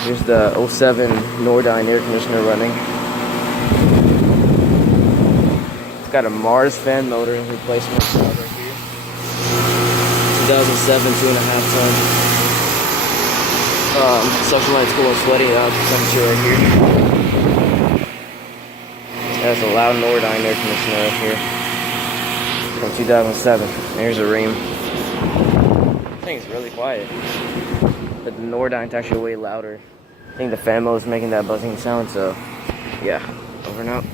Here's the '07 Nordyne air conditioner running. It's got a Mars fan motor replacement right here. 2007, 2.5 ton. Suction light's cool and sweaty. Temperature right here. That's a loud Nordyne air conditioner right here from 2007. There's a ream. This thing's really quiet. But the Nordyne's actually way louder. I think the fan mode is making that buzzing sound, so yeah, over and out.